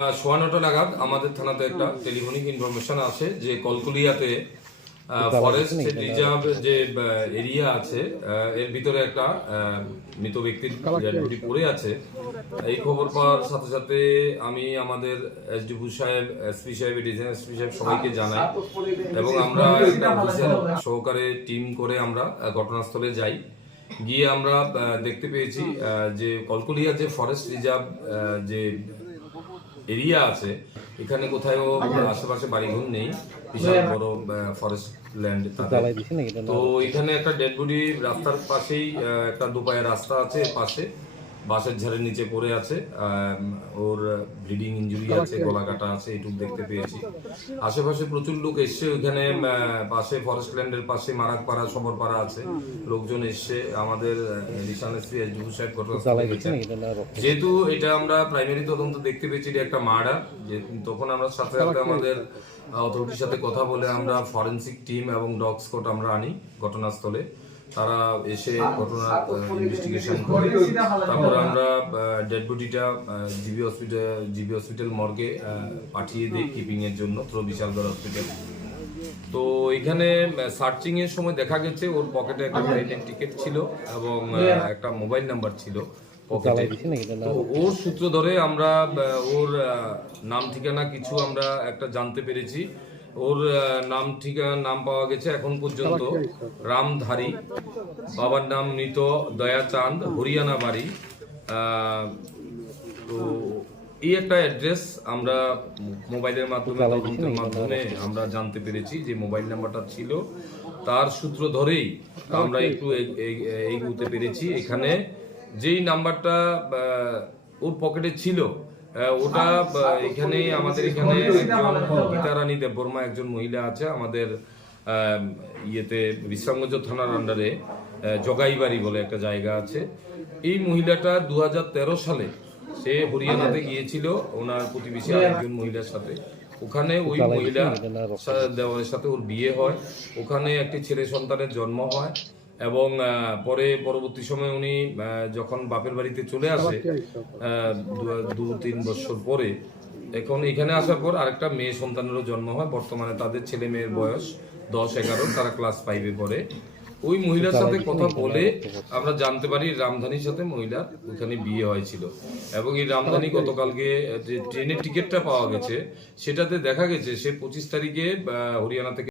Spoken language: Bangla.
সোয়া ৯টা নাগাদ আমাদের থানাতে একটা টেলিফোনিক ইনফরমেশন আছে যে কলকুলিয়াতে ফরেস্ট রিজার্ভ যে এরিয়া আছে এর ভিতরে একটা মৃত ব্যক্তির ডেড বডি পড়ে আছে। এই খবর পাওয়ার সাথে সাথে আমি আমাদের এসডিপি সাহেব, এসপি সাহেব, ডিভিশন এসপি সাহেব সবাইকে জানাই এবং আমরা একটা অফিসার সহকারে টিম করে আমরা ঘটনাস্থলে যাই। গিয়ে আমরা দেখতে পেয়েছি যে কলকুলিয়া যে ফরেস্ট রিজার্ভ যে এরিয়া আছে এখানে কোথাও আশেপাশে বাড়িঘর নেই, বিশাল বড় ফরেস্ট ল্যান্ড। তো এখানে একটা ডেড বডি রাস্তার পাশেই একটা দুপায়ের রাস্তা আছে, পাশে বাঁশের ঝাড়ের নিচে পড়ে আছে। ওর ব্লিডিং ইনজুরি আছে, গলা কাটা আছে, এইটুকু দেখতে পেয়েছি। আশেপাশে প্রচুর লোক এসছে, ওইখানে পাশে ফরেস্ট ল্যান্ডের পাশে মারাকপাড়া, সবরপাড়া আছে, লোকজন এসছে। আমাদের রিশান এসপি এসডিপি সাহেব ঘটনাস্থলে গেছেন। যেহেতু এটা আমরা প্রাইমারি তদন্ত দেখতে পেয়েছি এটা একটা মার্ডার, তখন আমরা সাথে সাথে আমাদের অথরিটির সাথে কথা বলে আমরা ফরেন্সিক টিম এবং ডগ স্কোয়াড আমরা আনি ঘটনাস্থলে। তারা এসে ঘটনার ইনভেস্টিগেশন করে, তারপর আমরা ডেড বডিটা জিবি হসপিটাল মর্গে পাঠিয়ে দিই কিপিং এর জন্য থ্রু বিশালগড় হসপিটাল। তো এখানে সার্চিং এর সময় দেখা গেছে ওর পকেটে একটা ট্রেনের টিকিট ছিল এবং একটা মোবাইল নাম্বার ছিল পকেটে। তো ওর সূত্র ধরে আমরা ওর নাম ঠিকানা কিছু আমরা একটা জানতে পেরেছি। ওর নাম পাওয়া গেছে এখন পর্যন্ত রামধারী, বাবার নাম মৃত দয়াচাঁদ, হরিয়ানা বাড়ি। তো এই একটা অ্যাড্রেস আমরা মোবাইলের মাধ্যমে আমরা জানতে পেরেছি যে মোবাইল নাম্বারটা ছিল, তার সূত্র ধরেই আমরা একটু এগোতে পেরেছি। এখানে যেই নাম্বারটা ওর পকেটে ছিল ওটা এখানে আমাদের এখানে গীতারানী দেববর্মা একজন মহিলা আছে আমাদের ইয়েতে বিশ্রামগঞ্জ থানার আন্ডারে জগাইবাড়ি বলে একটা জায়গা আছে। এই মহিলাটা 2013 সালে সে হরিয়ানাতে গিয়েছিল ওনার প্রতিবেশী আরেকজন মহিলার সাথে। ওখানে ওই মহিলা দেওয়ারের সাথে ওর বিয়ে হয়, ওখানে একটি ছেলে সন্তানের জন্ম হয় এবং পরবর্তী সময় উনি যখন বাপের বাড়িতে চলে আসে 2-3 বছর পরে, এখন এখানে আসার পর আরেকটা মেয়ে সন্তানেরও জন্ম হয়। বর্তমানে তাদের ছেলে মেয়ের বয়স 10-11, তারা ক্লাস 5-এ পড়ে। ওই মহিলার সাথে কথা বলে আমরা জানতে পারি রামধানীর সাথে মহিলার ওখানে বিয়ে হয়েছিল এবং এই রামধানী গতকালকে যে ট্রেনের টিকিটটা পাওয়া গেছে সেটাতে দেখা গেছে সে 25 তারিখে হরিয়ানা থেকে